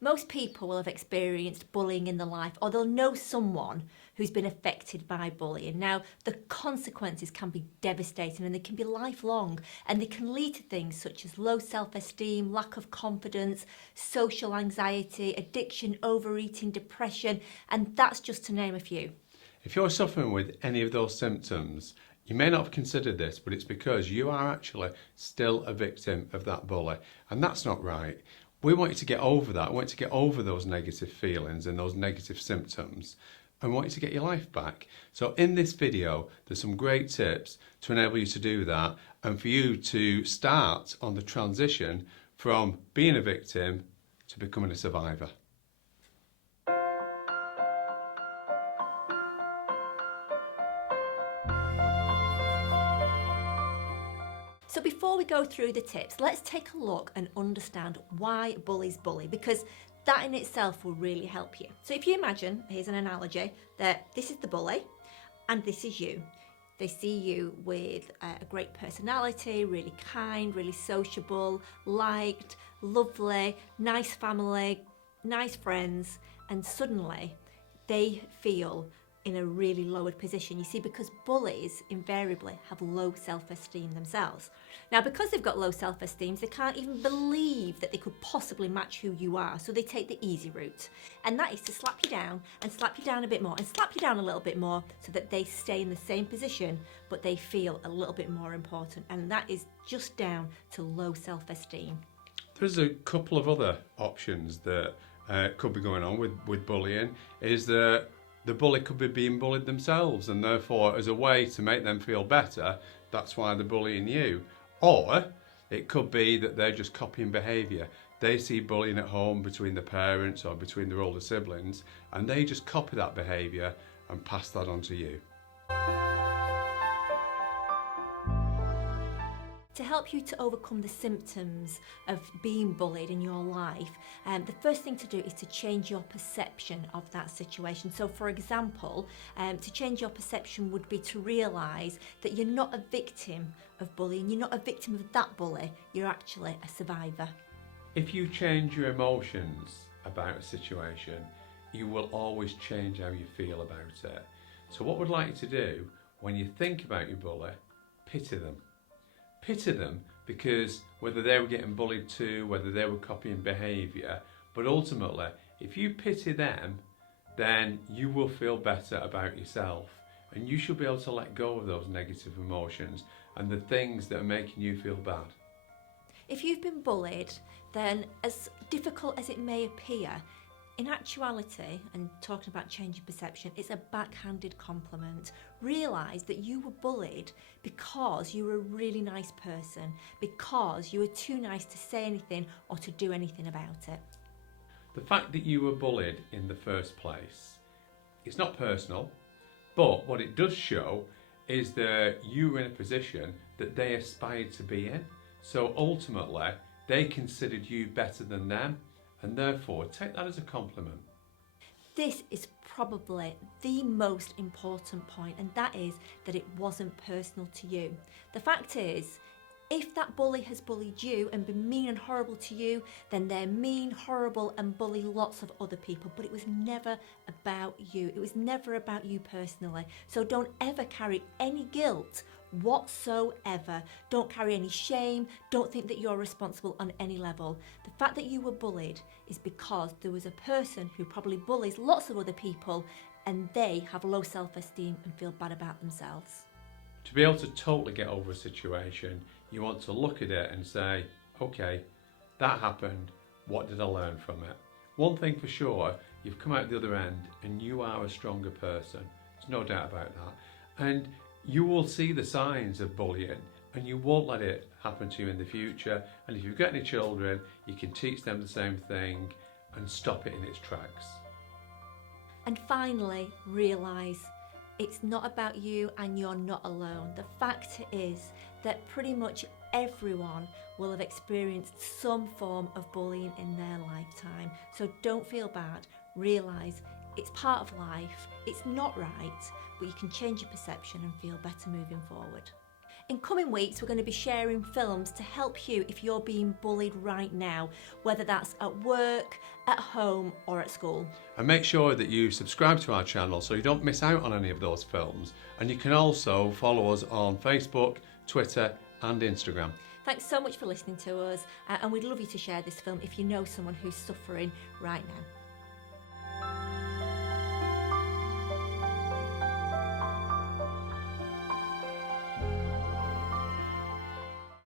Most people will have experienced bullying in their life, or they'll know someone who's been affected by bullying. Now, the consequences can be devastating and they can be lifelong, and they can lead to things such as low self-esteem, lack of confidence, social anxiety, addiction, overeating, depression, and that's just to name a few. If you're suffering with any of those symptoms, you may not have considered this, but it's because you are actually still a victim of that bully, and that's not right. We want you to get over that. We want you to get over those negative feelings and those negative symptoms, and we want you to get your life back. So in this video, there's some great tips to enable you to do that, and for you to start on the transition from being a victim to becoming a survivor. So before we go through the tips, let's take a look and understand why bullies bully, because that in itself will really help you. So if you imagine, here's an analogy, that this is the bully and this is you. They see you with a great personality, really kind, really sociable, liked, lovely, nice family, nice friends, and suddenly they feel in a really lowered position. You see, because bullies invariably have low self-esteem themselves. Now, because they've got low self-esteem, they can't even believe that they could possibly match who you are, so they take the easy route. And that is to slap you down and slap you down a bit more and slap you down a little bit more so that they stay in the same position, but they feel a little bit more important. And that is just down to low self-esteem. There's a couple of other options that could be going on with bullying, is that the bully could be being bullied themselves, and therefore as a way to make them feel better, that's why they're bullying you. Or it could be that they're just copying behaviour. They see bullying at home between the parents or between their older siblings, and they just copy that behaviour and pass that on to you. To help you to overcome the symptoms of being bullied in your life, the first thing to do is to change your perception of that situation. So for example, to change your perception would be to realise that you're not a victim of bullying, you're not a victim of that bully, you're actually a survivor. If you change your emotions about a situation, you will always change how you feel about it. So what we'd like you to do, when you think about your bully, pity them. Pity them, because whether they were getting bullied too, whether they were copying behaviour, but ultimately, if you pity them, then you will feel better about yourself, and you should be able to let go of those negative emotions and the things that are making you feel bad. If you've been bullied, then as difficult as it may appear, in actuality, and talking about changing perception, it's a backhanded compliment. Realise that you were bullied because you were a really nice person, because you were too nice to say anything or to do anything about it. The fact that you were bullied in the first place, it's not personal, but what it does show is that you were in a position that they aspired to be in. So ultimately, they considered you better than them, and therefore take that as a compliment. This is probably the most important point, and that is that it wasn't personal to you. The fact is, if that bully has bullied you and been mean and horrible to you, then they're mean, horrible and bully lots of other people, but it was never about you. It was never about you personally. So don't ever carry any guilt whatsoever. Don't carry any shame. Don't think that you're responsible on any level. The fact that you were bullied is because there was a person who probably bullies lots of other people, and they have low self-esteem and feel bad about themselves. To be able to totally get over a situation, you want to look at it and say, okay, that happened, what did I learn from it? One thing for sure, you've come out the other end and you are a stronger person. There's no doubt about that. And you will see the signs of bullying, and you won't let it happen to you in the future. And if you've got any children, you can teach them the same thing and stop it in its tracks. And finally, realise it's not about you and you're not alone. The fact is that pretty much everyone will have experienced some form of bullying in their lifetime. So don't feel bad. Realise it's part of life. It's not right, but you can change your perception and feel better moving forward. In coming weeks, we're going to be sharing films to help you if you're being bullied right now, whether that's at work, at home, or at school. And make sure that you subscribe to our channel so you don't miss out on any of those films. And you can also follow us on Facebook, Twitter, and Instagram. Thanks so much for listening to us, and we'd love you to share this film if you know someone who's suffering right now.